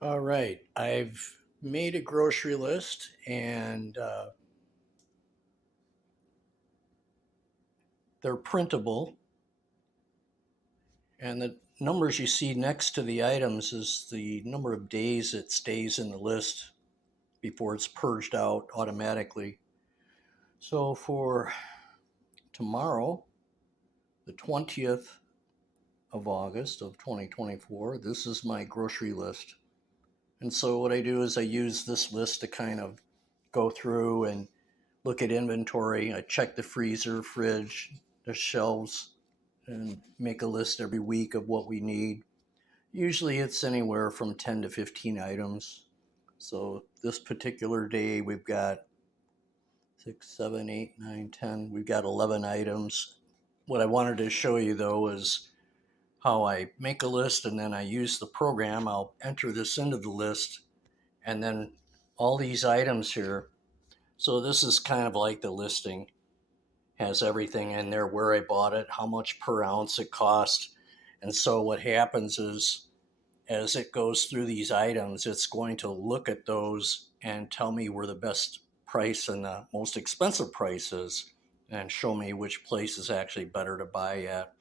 All right, I've made a grocery list and they're printable. And the numbers you see next to the items is the number of days it stays in the list before it's purged out automatically. So for tomorrow, the 20th of August of 2024, this is my grocery list. And so what I do is I use this list to kind of go through and look at inventory. I check the freezer, fridge, the shelves, and make a list every week of what we need. Usually it's anywhere from 10 to 15 items. So this particular day we've got 6, 7, 8, 9, 10. We've got 11 items. What I wanted to show you though is how I make a list and then I use the program. I'll enter this into the list and then all these items here. So this is kind of like the listing, has everything in there, where I bought it, how much per ounce it cost. And so what happens is as it goes through these items, it's going to look at those and tell me where the best price and the most expensive price is and show me which place is actually better to buy at.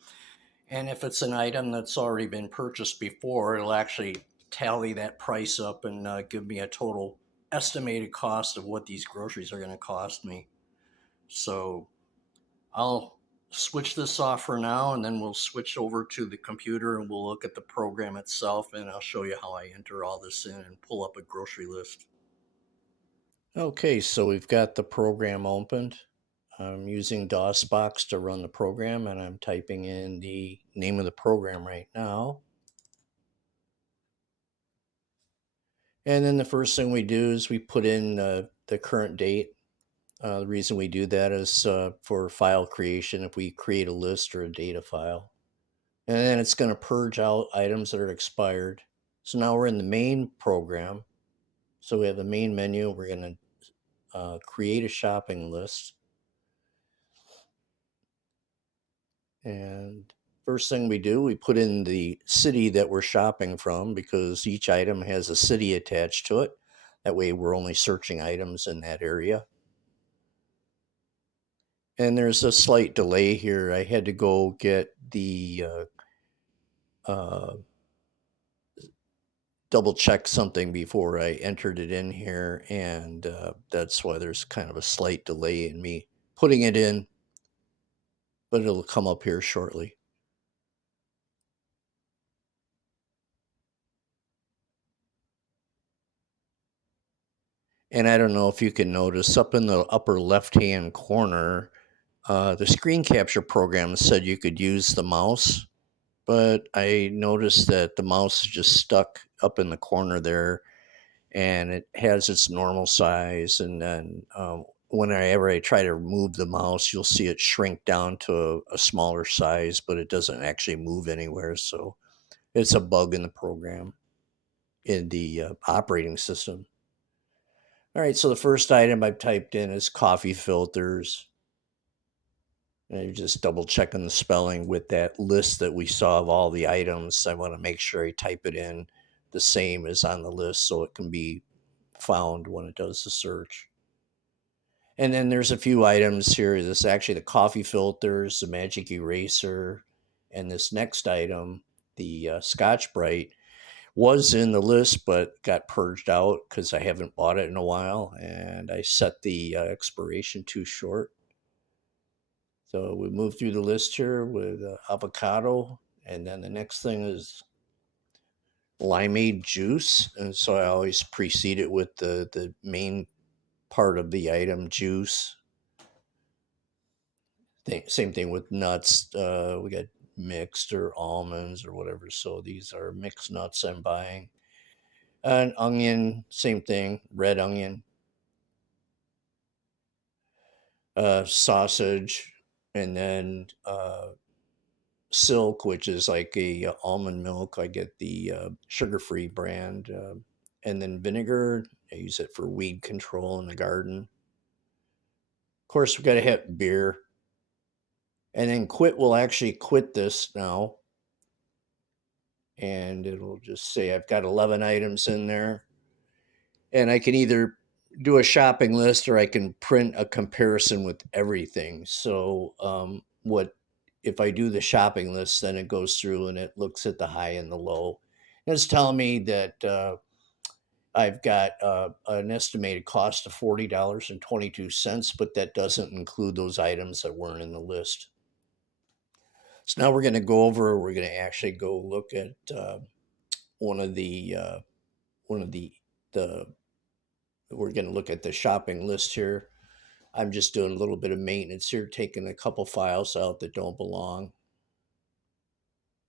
And if it's an item that's already been purchased before, it'll actually tally that price up and give me a total estimated cost of what these groceries are going to cost me. So I'll switch this off for now and then we'll switch over to the computer and we'll look at the program itself and I'll show you how I enter all this in and pull up a grocery list. Okay, so we've got the program opened. I'm using DOSBox to run the program and I'm typing in the name of the program right now. And then the first thing we do is we put in the current date. The reason we do that is for file creation, if we create a list or a data file. And then it's going to purge out items that are expired. So now we're in the main program. So we have the main menu. We're going to create a shopping list. And first thing we do, we put in the city that we're shopping from because each item has a city attached to it. That way we're only searching items in that area. And there's a slight delay here. I had to go get the double check something before I entered it in here, and that's why there's kind of a slight delay in me putting it in, but it'll come up here shortly. And I don't know if you can notice up in the upper left-hand corner, the screen capture program said you could use the mouse, but I noticed that the mouse is just stuck up in the corner there and it has its normal size. And then whenever I try to move the mouse, you'll see it shrink down to a smaller size, but it doesn't actually move anywhere. So it's a bug in the program, in the operating system. All right, so the first item I've typed in is coffee filters. And you're just double checking the spelling with that list that we saw of all the items. I want to make sure I type it in the same as on the list so it can be found when it does the search. And then there's a few items here. This is actually the coffee filters, the magic eraser, and this next item, the Scotch Brite, was in the list but got purged out because I haven't bought it in a while and I set the expiration too short. So we move through the list here with avocado, and then the next thing is limeade juice. And so I always precede it with the main part of the item, juice. Same thing with nuts. We got mixed or almonds or whatever. So these are mixed nuts I'm buying. An onion, same thing, red onion. Sausage, and then Silk, which is like a almond milk. I get the sugar-free brand, and then vinegar. I use it for weed control in the garden. Of course, we got to have beer, and then quit will actually quit this now. and it'll just say I've got 11 items in there. And I can either do a shopping list or I can print a comparison with everything. So, what if I do the shopping list, then it goes through and it looks at the high and the low. And it's telling me that I've got an estimated cost of $40.22, but that doesn't include those items that weren't in the list. So now we're going to go over. We're going to actually go look at one of the one of the. We're going to look at the shopping list here. I'm just doing a little bit of maintenance here, taking a couple files out that don't belong.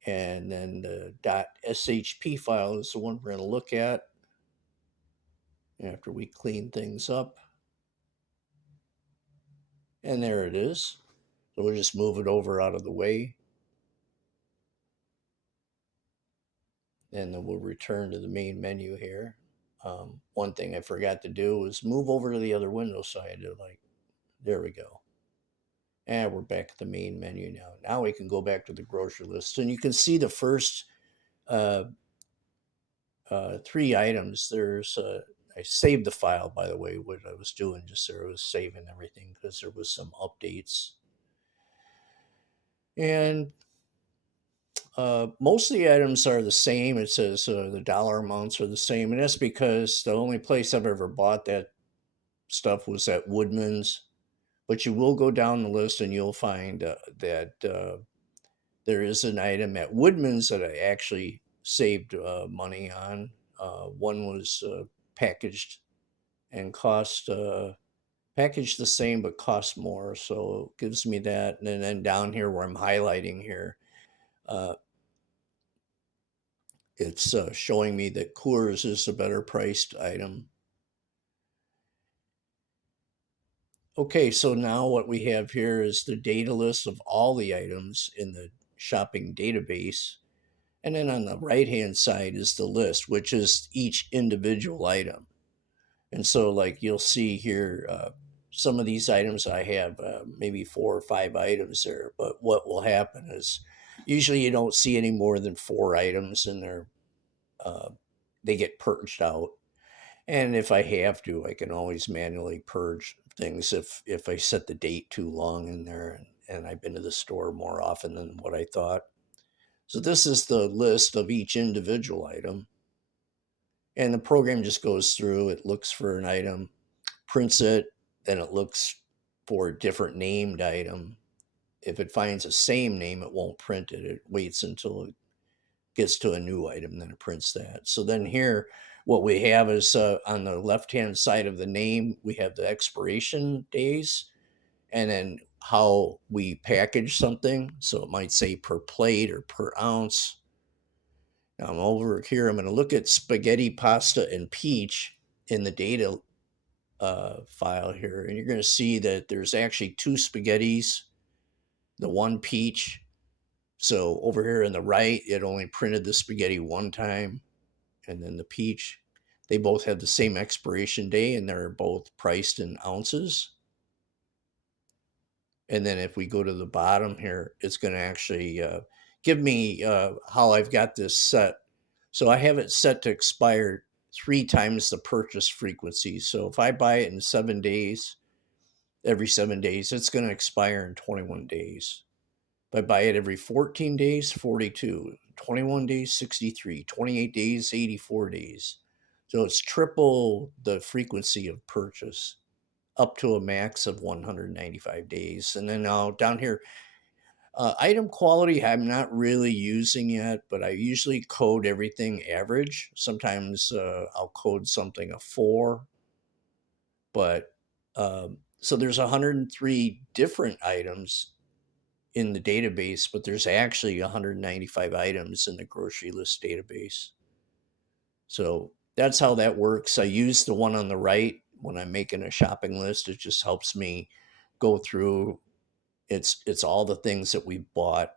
And then the .shp file is the one we're going to look at after we clean things up. And there it is. So we'll just move it over out of the way. And then we'll return to the main menu here. One thing I forgot to do was move over to the other window so I had to there we go. And we're back at the main menu now. Now we can go back to the grocery list. And you can see the first 3 items. I saved the file, by the way, what I was doing just there. I was saving everything because there was some updates. And most of the items are the same. It says the dollar amounts are the same. And that's because the only place I've ever bought that stuff was at Woodman's. But you will go down the list and you'll find that there is an item at Woodman's that I actually saved money on. One was packaged and cost packaged the same but cost more, so it gives me that. And then down here where I'm highlighting here, it's showing me that Coors is a better priced item. Okay, so now what we have here is the data list of all the items in the shopping database. And then on the right-hand side is the list, which is each individual item. And so like you'll see here, some of these items I have maybe 4 or 5 items there. But what will happen is usually you don't see any more than 4 items in there. They get purged out. And if I have to, I can always manually purge things if I set the date too long in there and I've been to the store more often than what I thought. So this is the list of each individual item. And the program just goes through, it looks for an item, prints it, then it looks for a different named item. If it finds the same name, it won't print it. It waits until it gets to a new item, then it prints that. So then here, what we have is on the left-hand side of the name, we have the expiration days and then how we package something. So it might say per plate or per ounce. Now I'm over here. I'm going to look at spaghetti, pasta, and peach in the data file here. And you're going to see that there's actually 2 spaghettis, the 1 peach. So over here on the right, it only printed the spaghetti 1 time. And then the peach, they both have the same expiration day and they're both priced in ounces. And then if we go to the bottom here, it's going to actually give me how I've got this set. So I have it set to expire 3 times the purchase frequency. So if I buy it in 7 days, every 7 days, it's going to expire in 21 days. If I buy it every 14 days, 42, 21 days, 63, 28 days, 84 days. So it's triple the frequency of purchase up to a max of 195 days. And then now down here, item quality, I'm not really using yet, but I usually code everything average. Sometimes I'll code something a 4. But so there's 103 different items in the database, but there's actually 195 items in the grocery list database. So that's how that works. I use the one on the right when I'm making a shopping list. It just helps me go through. It's all the things that we bought